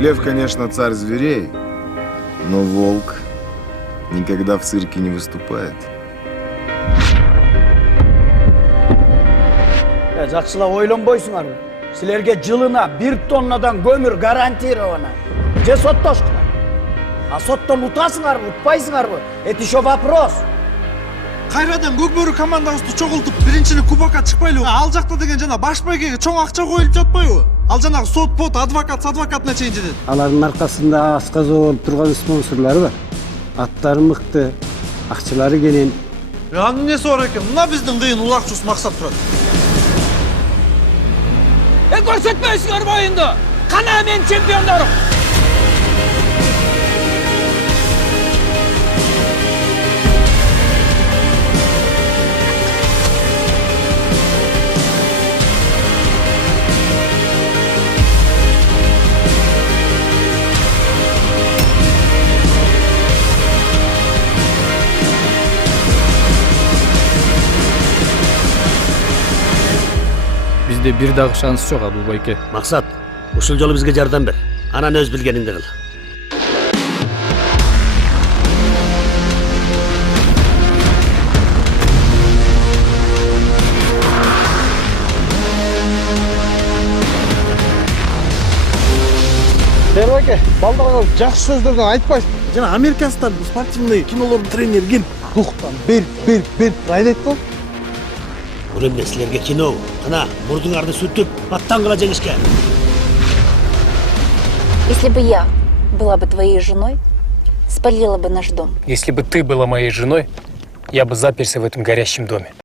Лев, конечно, царь зверей, но волк никогда в цирке не выступает. Жақсылап ойланбайсыңарбы? Силерге жылына 1 тоннадан көмір гарантировано. Же соттошкуна. А соттон утасыңарбы, утпайсыңарбы? Это еще вопрос. Кайрадан көкбөрү командабызды чогултуп, биринчилик кубокко чыкпайлыбы? Ал жакта деген жана баш байгеге чоң акча коюлуп жатпайбы? Ал жанагы сот, адвокатына чейин жетет. Алардын аркасында асказы болуп турган спонсорлору бар. Аттары мыкты, акчалары кенен. Анын эмнеси бар экен? Мына биздин кыйын улакчыбыз максат турат. Көрсөтпөйсүңөр боюнду. Кана мен чемпиондорум. Bizde bir dagы шанс жок, Абыл байке. Максат, ушул жолу бизге жардам бер. Анан өз билгениңди кыл. Бербайке, балдагы жакшы сөздөрдөн айтпайсың. Жана американстан спортивный кинолордун тренери ким? Духтан бел айдайт го. Бул эмне силерге кино? Кана, мурдуңарды сүртүп, аттан кыла жеңишке. Если бы я была бы твоей женой, спалила бы наш дом. Если бы ты была моей женой, я бы заперся в этом горящем доме.